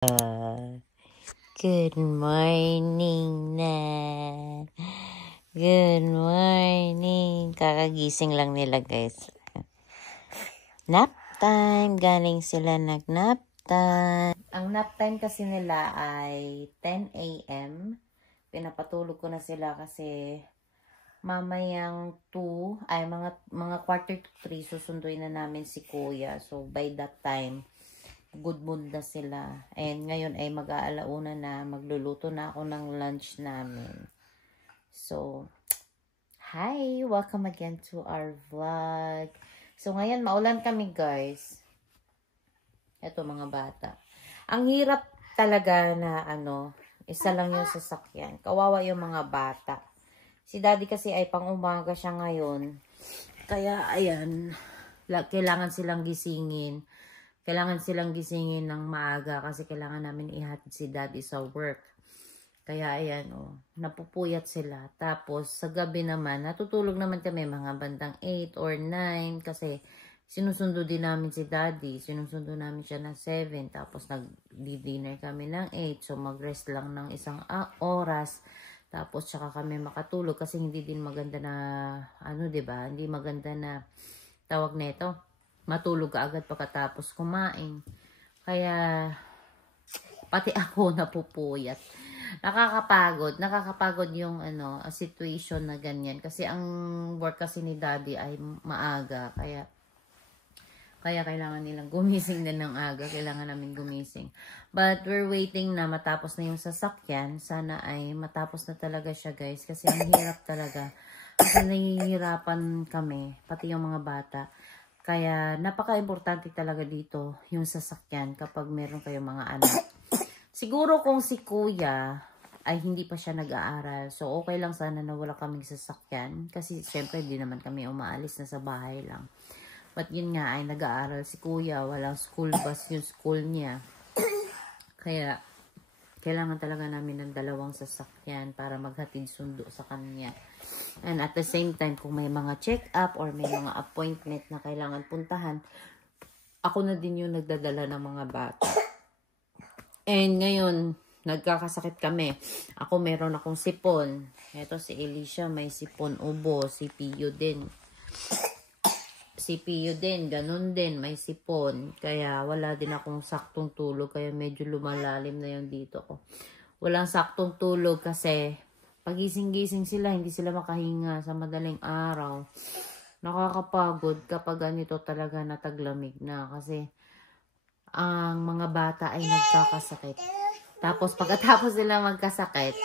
Good morning na. Good morning. Kakagising lang nila, guys. Nap time. Galing sila nag-nap time. Ang nap time kasi nila ay 10 a.m. Pinapatulog ko na sila kasi mamayang 2 ay mga quarter to 3 susunduin na namin si Kuya. So by that time, good mood na sila. And ngayon ay mag-aalauna na. Magluluto na ako ng lunch namin. So, hi! Welcome again to our vlog. So, ngayon maulan kami, guys. Ito mga bata. Ang hirap talaga na isa lang yung sasakyan. Kawawa yung mga bata. Si daddy kasi ay pang-umaga siya ngayon. Kaya, ayan, kailangan silang gisingin. Kailangan silang gisingin ng maaga kasi kailangan namin ihatid si daddy sa work. Kaya ayan, napupuyat sila. Tapos sa gabi naman, natutulog naman kami mga bandang 8 or 9 kasi sinusundo din namin si daddy. Sinusundo namin siya ng 7. Tapos nag-dinner kami ng 8. So mag-rest lang ng isang oras. Tapos tsaka kami makatulog kasi hindi din maganda na, diba? Hindi maganda na tawag nito. Matulog ka agad pagkatapos kumain. Kaya, pati ako napupuyat. Nakakapagod yung situation na ganyan. Kasi ang work kasi ni daddy ay maaga. Kaya kailangan nilang gumising din ng aga. Kailangan namin gumising. But we're waiting na matapos na yung sasakyan. Sana ay matapos na talaga siya, guys. Kasi ang hirap talaga. Kasi nahihirapan kami. Pati yung mga bata. Kaya, napaka-importante talaga dito yung sasakyan kapag meron kayong mga anak. Siguro kung si Kuya ay hindi pa siya nag-aaral, so okay lang sana na wala kaming sasakyan. Kasi syempre di naman kami umaalis na sa bahay lang. But yun nga ay nag-aaral si Kuya, walang school bus yung school niya. Kaya, kailangan talaga namin ng dalawang sasakyan para maghatid sundo sa kanya. And at the same time, kung may mga check-up or may mga appointment na kailangan puntahan, ako na din yung nagdadala ng mga bata. And ngayon, nagkakasakit kami. Ako meron akong sipon. Ito si Alicia, may sipon ubo. Si Pio din. Ganun din, may sipon. Kaya wala din akong saktong tulog. Kaya medyo lumalalim na yung dito ko. Walang saktong tulog kasi pagising-gising sila, hindi sila makahinga sa madaling araw. Nakakapagod kapag ganito talaga nataglamig na kasi ang mga bata ay nagkakasakit. Tapos pagkatapos nila magkasakit,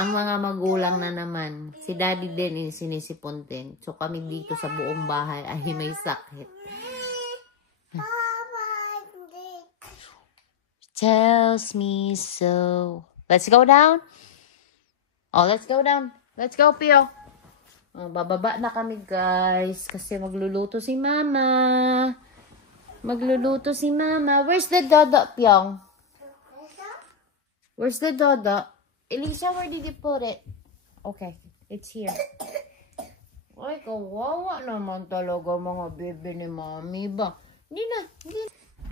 ang mga magulang na naman, si daddy din sinisipon din. So kami dito sa buong bahay ay may sakit. Tells me so. Let's go down. Oh, let's go down. Let's go, Pio. Bababa na kami, guys. Kasi magluluto si Mama. Where's the dodo, Pyong? Where's the dodo? Alicia, where did you put it? Okay, it's here. Ay, kawawa naman talaga mga bebe ni Mami ba? Hindi na.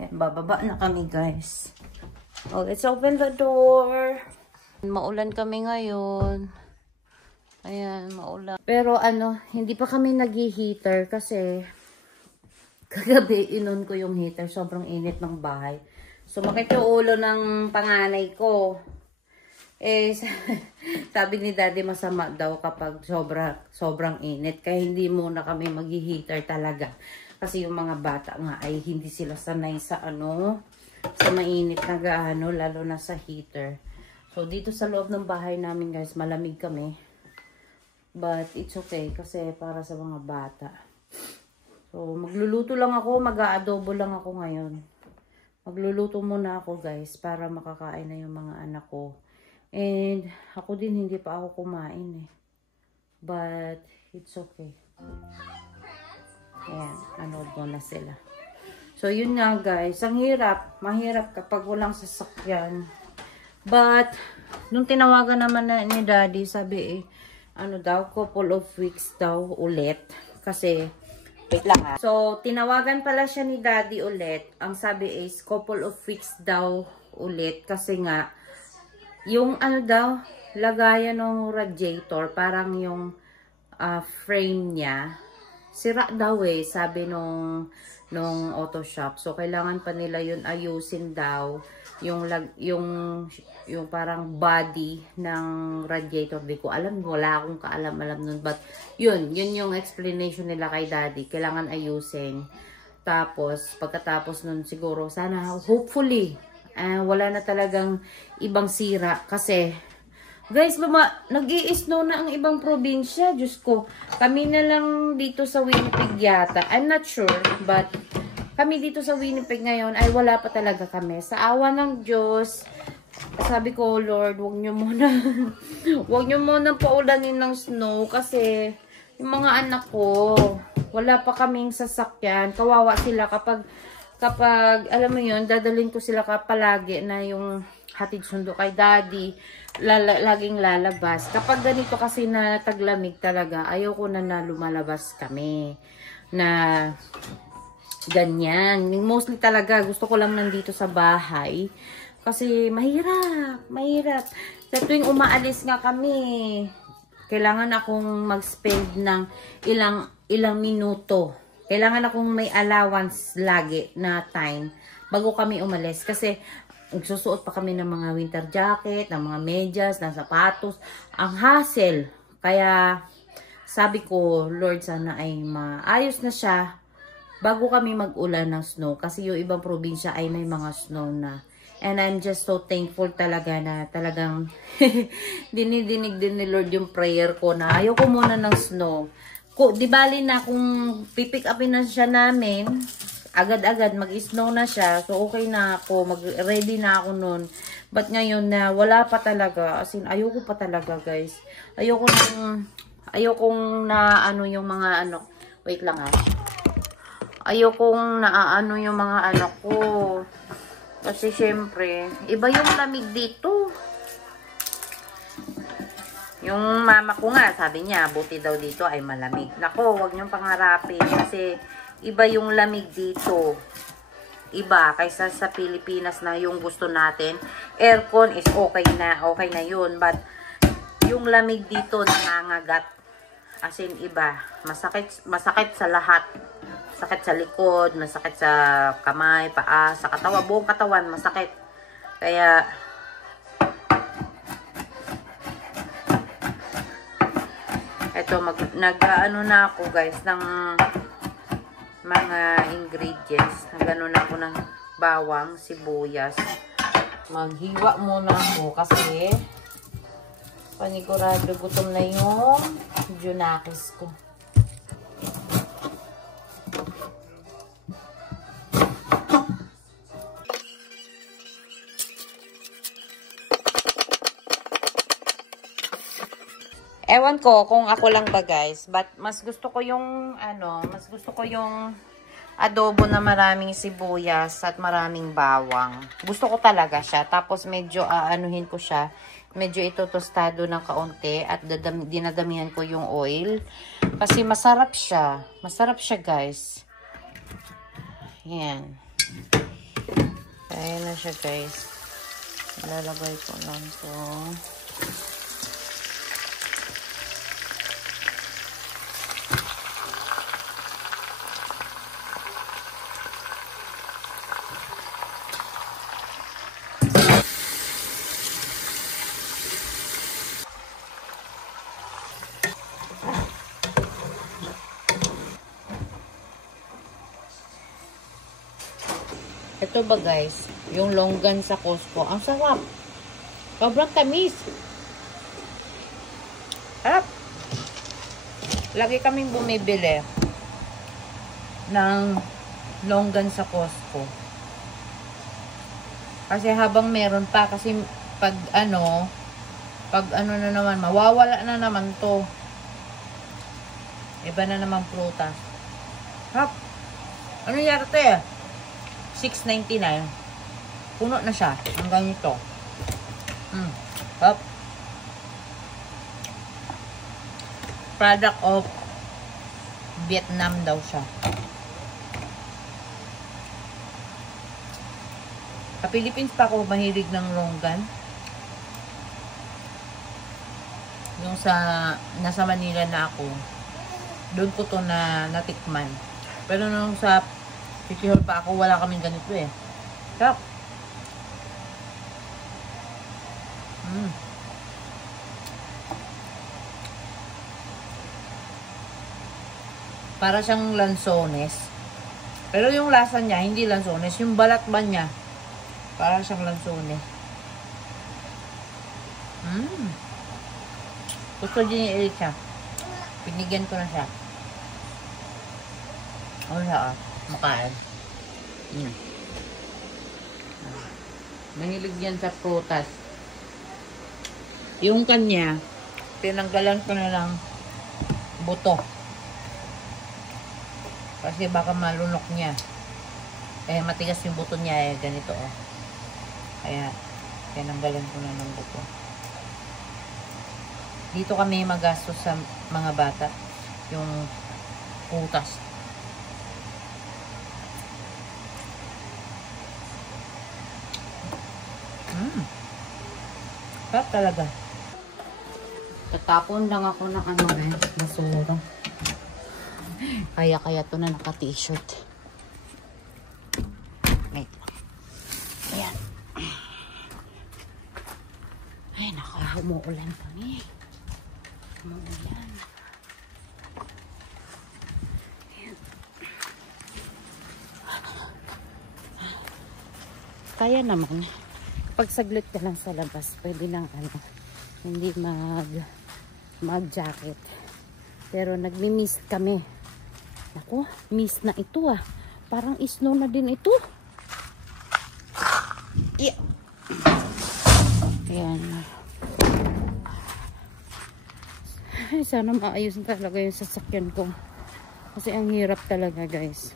Bababa na kami, guys. Oh, let's open the door. Maulan kami ngayon. Ayan, maulan. Pero hindi pa kami nag-heater kasi kagabi inon ko yung heater. Sobrang init ng bahay. Sumakit yung ulo ng panganay ko. Sabi ni daddy masama daw kapag sobrang init. Kaya hindi muna kami mag-heater talaga. Kasi yung mga bata nga ay hindi sila sanay sa sa mainit na lalo na sa heater. So, dito sa loob ng bahay namin, guys, malamig kami. But, it's okay kasi para sa mga bata. So, magluluto lang ako, mag-aadobo lang ako ngayon. Magluluto muna ako, guys, para makakain na yung mga anak ko. And, ako din, hindi pa ako kumain eh. But, it's okay. Ayan, anood mo na sila. So, yun nga, guys. Ang hirap. Mahirap kapag walang sasakyan. But, nung tinawagan naman ni daddy, sabi couple of weeks daw ulit. Kasi, wait lang ha. So, tinawagan pala siya ni daddy ulit. Ang sabi is, couple of weeks daw ulit kasi nga yung ano daw, lagayan ng radiator, parang yung frame niya, sira daw eh, sabi nung auto shop. So, kailangan pa nila yun ayusin daw, yung parang body ng radiator. Di ko alam, wala akong kaalam-alam nun. But, yun yung explanation nila kay daddy. Kailangan ayusin. Tapos, pagkatapos nun siguro, sana, hopefully, wala na talagang ibang sira. Kasi, guys, nag-i-snow na ang ibang probinsya. Diyos ko, kami na lang dito sa Winnipeg yata. I'm not sure, but kami dito sa Winnipeg ngayon ay wala pa talaga kami. Sa awa ng Diyos, sabi ko, Lord, huwag nyo muna paulanin ng snow kasi yung mga anak ko, wala pa kaming sasakyan. Kawawa sila kapag alam mo yun, dadalhin ko sila palagi na yung hatid sundo kay daddy, laging lalabas. Kapag ganito kasi na taglamig talaga, ayoko na lumalabas kami na ganyan. Mostly talaga, gusto ko lang nandito sa bahay. Kasi mahirap. Sa tuwing umaalis nga kami, kailangan akong mag-spend ng ilang minuto. Kailangan akong may allowance lagi na time bago kami umalis. Kasi nagsusuot pa kami ng mga winter jacket, ng mga medyas, ng sapatos. Ang hassle. Kaya sabi ko, Lord, sana ay maayos na siya bago kami mag-ulan ng snow. Kasi yung ibang probinsya ay may mga snow na. And I'm just so thankful talaga na talagang dinidinig din ni Lord yung prayer ko na ayoko muna ng snow. Di bali na kung pipick upin na siya namin, agad-agad mag-snow na siya. So, okay na ako. Mag-ready na ako nun. But ngayon na wala pa talaga. As in, ayoko pa talaga, guys. Ayokong na ano yung mga ano. Wait lang ha. Ayokong na ano yung mga anak ko. Kasi syempre, iba yung lamig dito. Yung mama ko nga, sabi niya, buti daw dito ay malamig. Nako, huwag niyong pangarapin kasi iba yung lamig dito. Iba kaysa sa Pilipinas na yung gusto natin. Aircon is okay na yun. But yung lamig dito nangangagat. As in iba. Masakit sa lahat. Masakit sa likod, masakit sa kamay, paa, sa katawan, buong katawan masakit. Kaya eto, nag-ano na ako guys ng mga ingredients. Nag-ano na ako ng bawang, sibuyas. Maghiwa muna ako kasi panigurado gutom na yung junakis ko. Ewan ko kung ako lang ba guys, but mas gusto ko yung adobo na maraming sibuyas at maraming bawang. Gusto ko talaga siya. Tapos medyo aanuhin ko siya. Medyo ito tostado ng kaunti at dinadamihan ko yung oil. Kasi masarap siya. Masarap siya guys. Yan. Ayan na siya guys. Lalagay ko lang to. Ito ba guys, yung longgan sa Costco. Ang sarap. Sobrang tamis. Sarap. Lagi kaming bumibili ng longgan sa Costco. Kasi habang meron pa, kasi pag ano na naman, mawawala na naman to. Iba na naman prutas. Sarap. Ano yarte? $6.99. Puno na siya. Hanggang ito. Up. Product of Vietnam daw siya. Sa Philippines pa ako mahilig ng longgan. Yung nasa Manila na ako, doon ko to natikman. Pero nung sa City Hall pa ako, wala kaming ganito eh. Sarap. Para siyang lansones. Pero yung lasa niya, hindi lansones. Yung balat ba niya, para siyang lansones. Gusto din ni Elsa. Pinigyan ko na siya. O siya, makain. Mahilig yan sa prutas. Yung kanya, tinanggalan ko na lang buto. Kasi baka malunok niya. Eh, matigas yung buto niya eh. Ganito oh. Kaya, tinanggalan ko na ng buto. Dito kami magastos sa mga bata. Yung putas. Sarap talaga. Tatapon lang ako ng ano eh. Basura. Kaya to na naka-t-shirt. Wait lang. Ayan. Ay, umuulan pa eh. Umuulan. Ayan. Kaya naman. Pag saglit ka lang sa labas, pwede lang ano, hindi mag-jacket. Pero nagmi-mist kami. Ako, mist na ito ah. Parang snow na din ito. Yeah. Ayan. Ay, sana maayos talaga yung sasakyan ko. Kasi ang hirap talaga guys.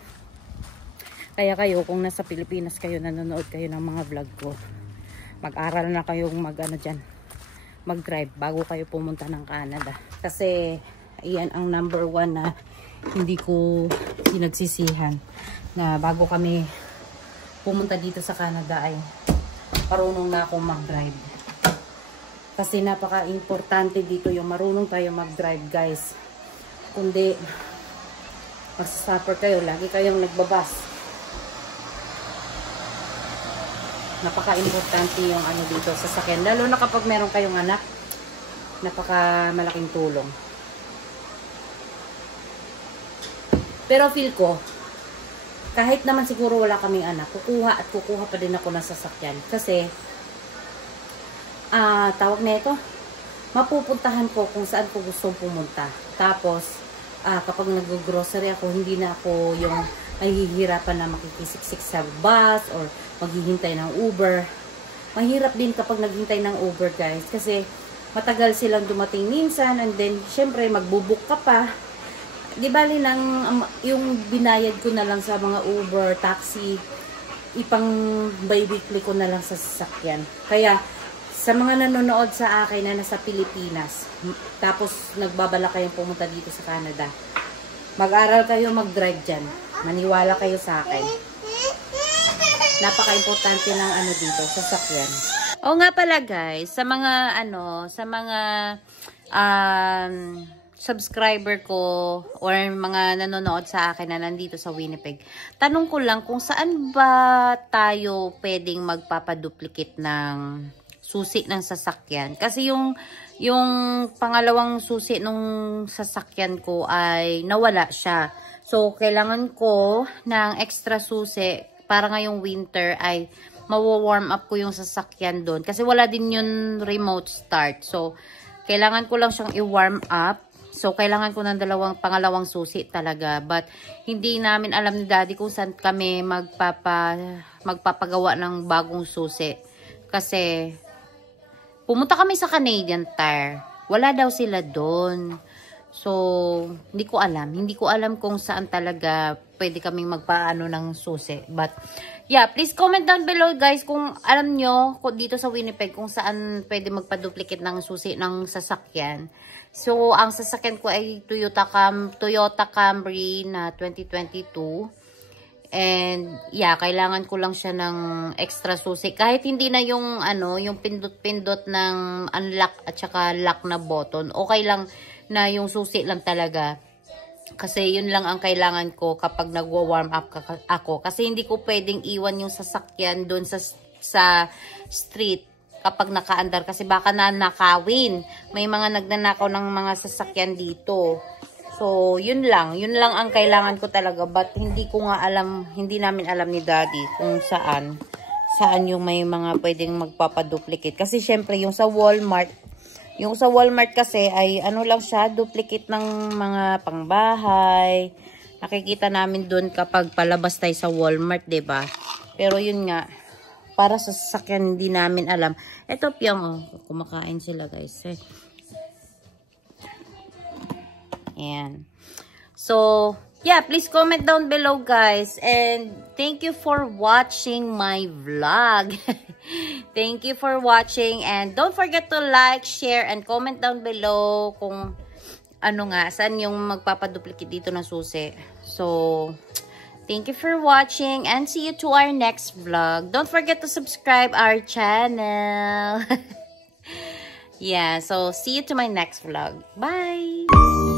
Kaya kayo, kung nasa Pilipinas kayo, nanonood kayo ng mga vlog ko, mag-aral na kayong mag-drive bago kayo pumunta ng Canada. Kasi, iyan ang number 1 na hindi ko pinagsisihan. Na bago kami pumunta dito sa Canada ay marunong na akong mag-drive. Kasi napaka-importante dito yung marunong tayo mag-drive guys. Kundi, magsasuffer kayo, lagi kayong nagbabas. Napaka-importante yung ano dito sa sasakyan. Lalo na kapag meron kayong anak, napaka-malaking tulong. Pero feel ko, kahit naman siguro wala kaming anak, kukuha pa din ako ng sasakyan. Kasi, tawag na ito, mapupuntahan ko kung saan ko gusto pumunta. Tapos, kapag nag-grocery ako, hindi na ako yung mahihirapan na makikisiksik sa bus or maghihintay ng Uber. Mahirap din kapag naghintay ng Uber guys. Kasi matagal silang dumating minsan and then syempre magbubuk ka pa. Di bali lang yung binayad ko na lang sa mga Uber, taxi, ipang bi-weekly ko na lang sa sasakyan. Kaya sa mga nanonood sa akin na nasa Pilipinas, tapos nagbabala kayong pumunta dito sa Canada, mag-aral kayo mag-drive dyan. Maniwala kayo sa akin. Napaka-importante ng ano dito, sasakyan. O nga pala guys, sa mga subscriber ko or mga nanonood sa akin na nandito sa Winnipeg, tanong ko lang kung saan ba tayo pwedeng magpapaduplicate ng susi ng sasakyan. Kasi yung pangalawang susi nung sasakyan ko ay nawala siya. So, kailangan ko ng extra susi para ngayong winter ay mawa-warm up ko yung sasakyan doon. Kasi wala din yung remote start. So, kailangan ko lang siyang i-warm up. So, kailangan ko ng pangalawang susi talaga. But, hindi namin alam ni Daddy kung saan kami magpapagawa ng bagong susi. Kasi, pumunta kami sa Canadian Tire. Wala daw sila doon. So, hindi ko alam. Hindi ko alam kung saan talaga pwede kaming magpaano ng susi. But, yeah, please comment down below guys kung alam nyo dito sa Winnipeg kung saan pwede magpa-duplicate ng susi ng sasakyan. So, ang sasakyan ko ay Toyota Camry na 2022. And yeah, kailangan ko lang siya ng extra susi. Kahit hindi na yung yung pindot-pindot ng unlock at saka lock na button. Okay lang na yung susi lang talaga. Kasi yun lang ang kailangan ko kapag nagwa-warm up ako. Kasi hindi ko pwedeng iwan yung sasakyan doon sa street kapag nakaandar. Kasi baka nanakawin. May mga nagnanakaw ng mga sasakyan dito. So, yun lang ang kailangan ko talaga. But, hindi ko nga alam, hindi namin alam ni Daddy kung saan yung may mga pwedeng magpapaduplicate. Kasi, syempre, yung sa Walmart kasi ay, lang siya, duplicate ng mga pangbahay. Nakikita namin dun kapag palabas tayo sa Walmart, 'di ba? Pero, yun nga, para sa sasakyan, hindi namin alam. Ito, piyang, kumakain sila, guys. Ayan. So, yeah, please comment down below, guys. And thank you for watching my vlog. Thank you for watching. And don't forget to like, share, and comment down below kung saan yung magpapaduplicate dito na susi. So, thank you for watching and see you to our next vlog. Don't forget to subscribe our channel. Yeah, so see you to my next vlog. Bye!